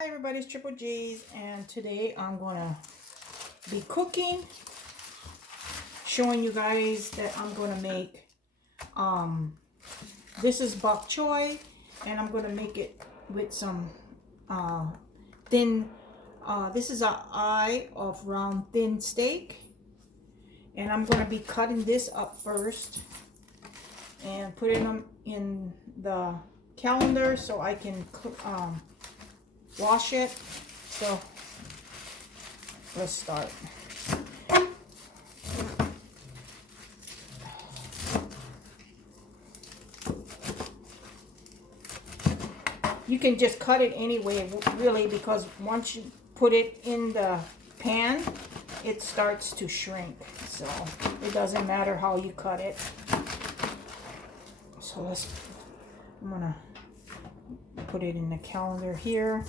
Hi everybody, it's Triple G's, and today I'm gonna be cooking, showing you guys that I'm gonna make this is bok choy, and I'm gonna make it with some thin this is an eye of round thin steak, and I'm gonna be cutting this up first and putting them in the calendar so I can wash it. So let's start. You can just cut it anyway, really, because once you put it in the pan, it starts to shrink. So it doesn't matter how you cut it. So I'm gonna put it in the calendar here.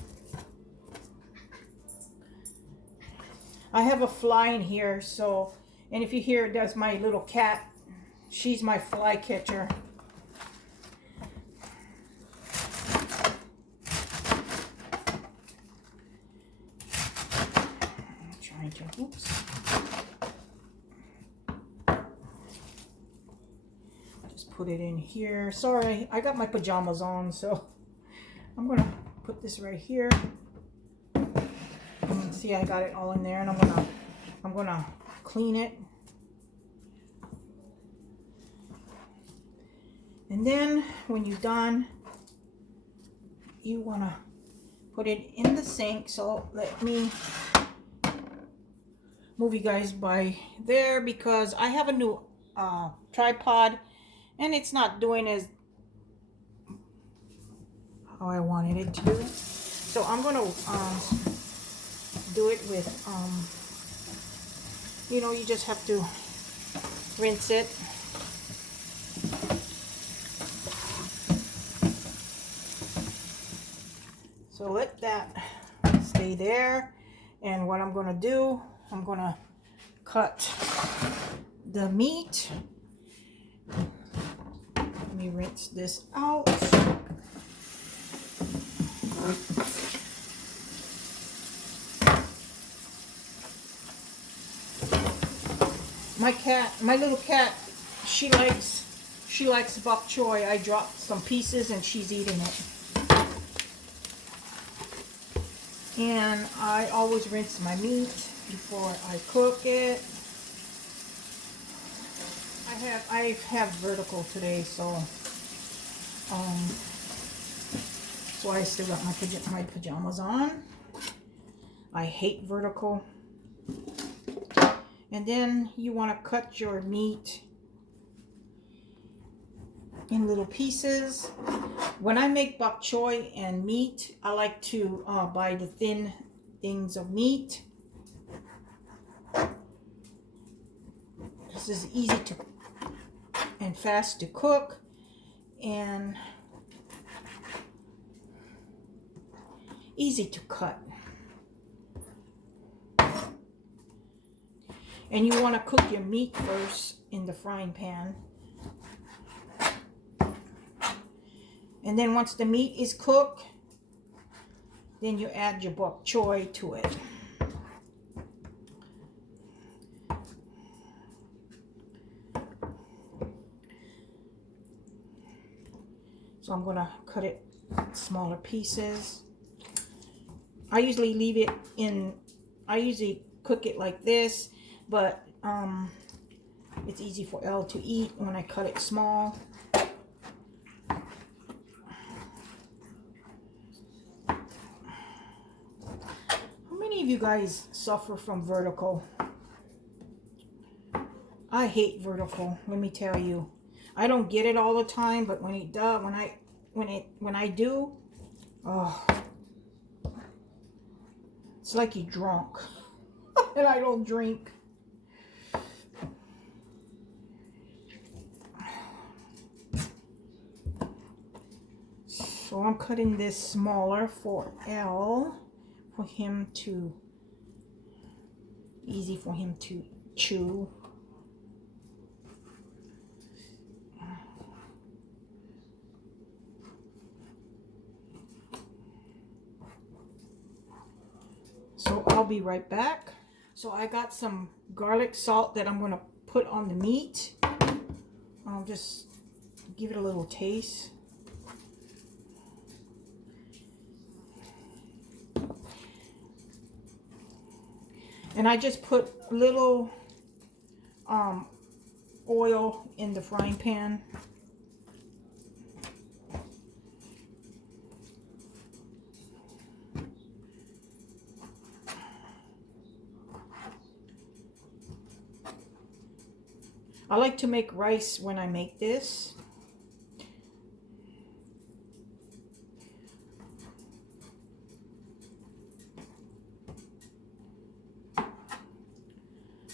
I have a fly in here, so, and if you hear, that's my little cat. She's my fly catcher. I'm trying to, oops. Just put it in here. Sorry, I got my pajamas on, so I'm gonna put this right here. See, I got it all in there, and I'm gonna clean it. And then when you're done, you wanna put it in the sink. So let me move you guys by there, because I have a new tripod and it's not doing as how I wanted it to. So I'm gonna do it with you just have to rinse it. So let that stay there, and what I'm gonna do, I'm gonna cut the meat. Let me rinse this out. My little cat, she likes bok choy. I dropped some pieces and she's eating it. And I always rinse my meat before I cook it. I have vertical today, so I still got my pajamas on. I hate vertical. And then you want to cut your meat in little pieces. When I make bok choy and meat, I like to buy the thin things of meat. This is easy to and fast to cook, and easy to cut. And you want to cook your meat first in the frying pan. And then once the meat is cooked, then you add your bok choy to it. So I'm gonna cut it smaller pieces. I usually cook it like this, but it's easy for Elle to eat when I cut it small. How many of you guys suffer from vertical? I hate vertical, let me tell you. I don't get it all the time, but when it does, when I do, oh, it's like you're drunk. And I don't drink. So I'm cutting this smaller for Elle, for him to, easy for him to chew. So I'll be right back. So I got some garlic salt that I'm going to put on the meat. I'll just give it a little taste. And I just put a little oil in the frying pan. I like to make rice when I make this.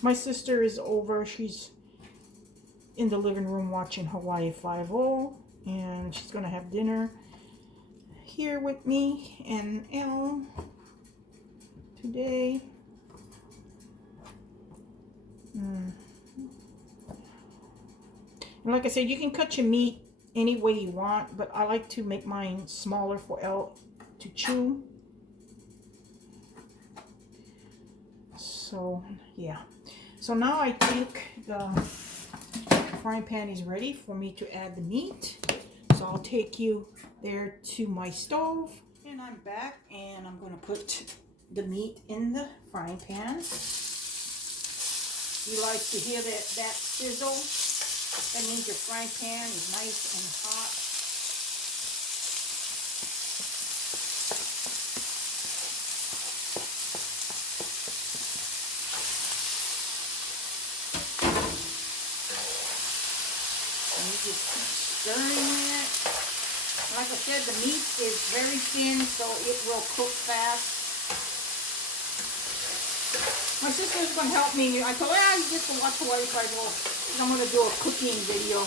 My sister is over. She's in the living room watching Hawaii Five-0, and she's gonna have dinner here with me and Elle today. And like I said, you can cut your meat any way you want, but I like to make mine smaller for Elle to chew. So yeah. So now I think the frying pan is ready for me to add the meat. So I'll take you there to my stove. And I'm back, and I'm going to put the meat in the frying pan. You like to hear that sizzle? That means your frying pan is nice and hot. Just stirring it. Like I said, the meat is very thin, so it will cook fast. My sister's going to help me. I told her, you just watch Hawaii Five-0. I'm going to do a cooking video.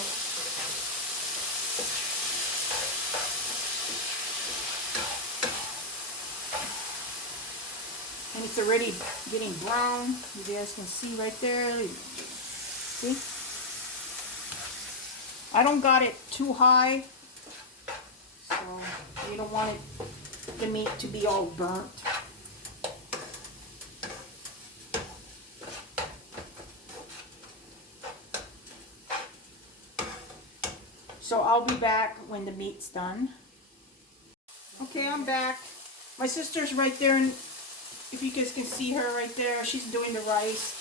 And it's already getting brown. You guys can see right there. See? I don't got it too high, so you don't want the meat to be all burnt. So I'll be back when the meat's done. Okay, I'm back. My sister's right there, and if you guys can see her right there, she's doing the rice.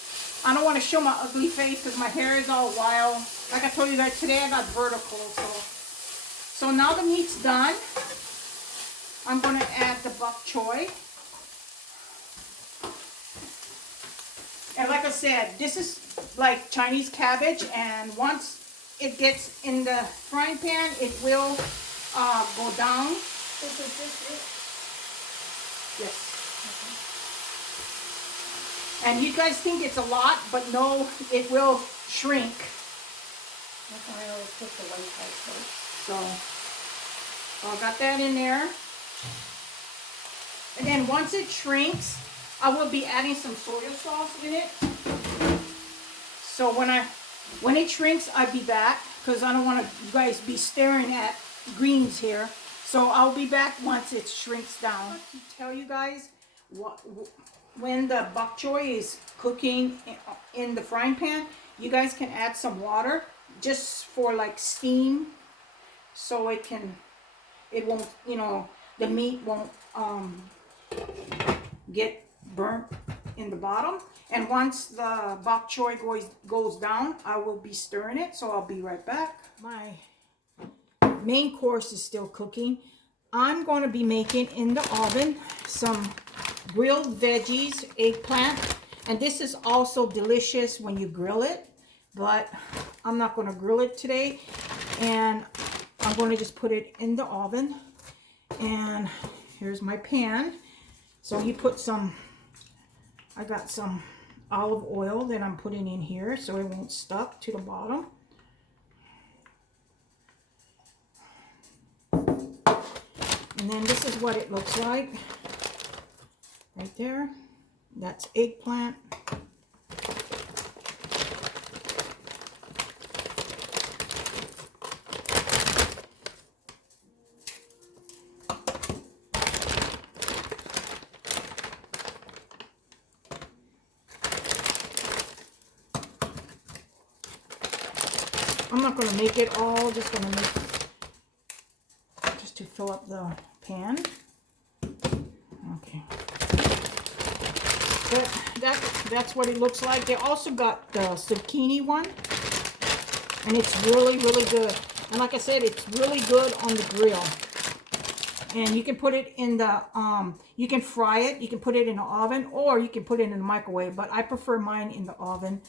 I don't want to show my ugly face because my hair is all wild. Like I told you guys, today I got vertical. So now the meat's done. I'm going to add the bok choy. And like I said, this is like Chinese cabbage. And once it gets in the frying pan, it will go down. Is this it? Yes. And you guys think it's a lot, but no, it will shrink. That's why I always put the white part first. So I got that in there. And then once it shrinks, I will be adding some soy sauce in it. So when it shrinks, I'll be back, because I don't want you guys be staring at greens here. So I'll be back once it shrinks down. To tell you guys, when the bok choy is cooking in the frying pan, you guys can add some water just for like steam, so it won't, the meat won't get burnt in the bottom. And once the bok choy goes down, I will be stirring it, so I'll be right back. My main course is still cooking. I'm going to be making in the oven some grilled veggies, eggplant, and this is also delicious when you grill it, but I'm not going to grill it today, and I'm going to just put it in the oven. And here's my pan. So you put I got some olive oil that I'm putting in here so it won't stuck to the bottom. And then this is what it looks like right there. That's eggplant. I'm not going to make it all, just going to make just to fill up the pan. Okay. But that's what it looks like. They also got the zucchini one, and it's really, really good. And like I said, it's really good on the grill. And you can put it in the, you can fry it, you can put it in the oven, or you can put it in the microwave, but I prefer mine in the oven.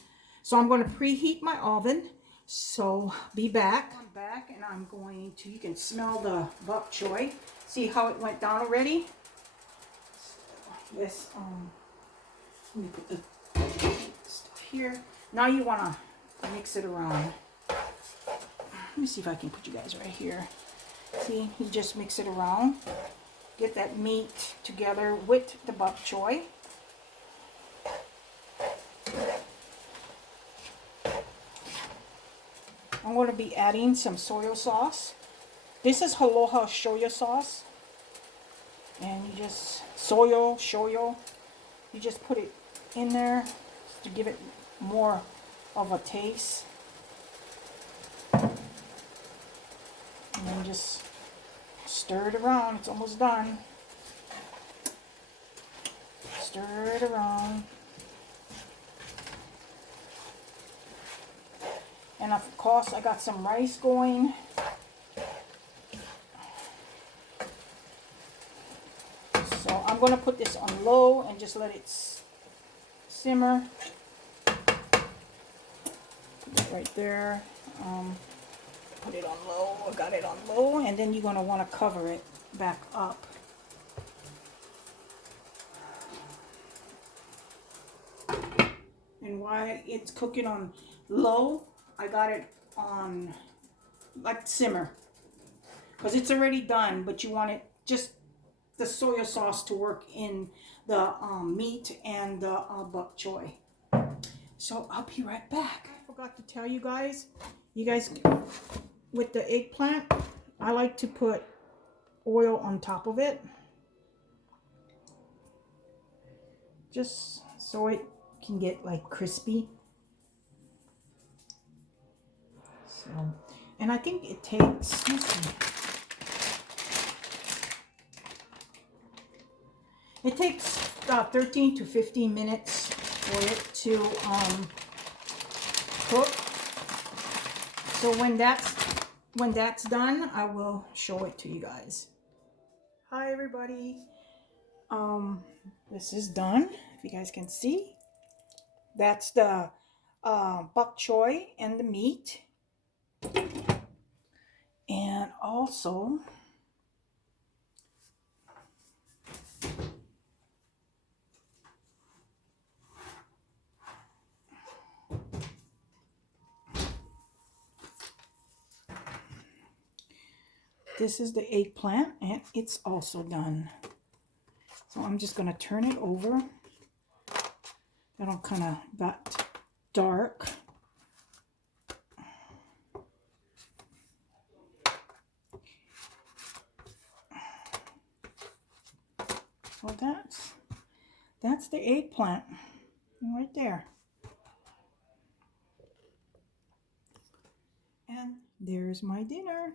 So I'm going to preheat my oven. So be back. I'm back, and I'm going to, you can smell the bok choy. See how it went down already? Yes, let me put the stuff here. Now you want to mix it around. Let me see if I can put you guys right here. See, you just mix it around. Get that meat together with the bok choy. I'm going to be adding some soy sauce. This is Aloha shoyu sauce. And you just, shoyu, you just put it in there to give it more of a taste. And then just stir it around. It's almost done. Stir it around. And of course, I got some rice going. So I'm going to put this on low and just let it simmer. Put it right there. Put it on low. I got it on low, and then you're going to want to cover it back up. And while it's cooking on low, I got it on like simmer, because it's already done, but you want it just the soy sauce to work in the meat and the bok choy. So I'll be right back. I forgot to tell you guys, with the eggplant, I like to put oil on top of it, just so it can get like crispy. So, and I think it takes, let's see, it takes 13 to 15 minutes for it to cook. So when that's done, I will show it to you guys. Hi everybody. This is done. If you guys can see, that's the bok choy and the meat. And also, this is the eggplant, and it's also done. So I'm just going to turn it over. That'll kind of got dark. So that's the eggplant right there. And there's my dinner.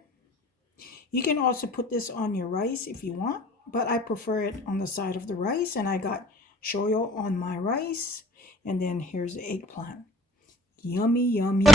You can also put this on your rice if you want, but I prefer it on the side of the rice, and I got shoyu on my rice, and then here's the eggplant. Yummy, yummy.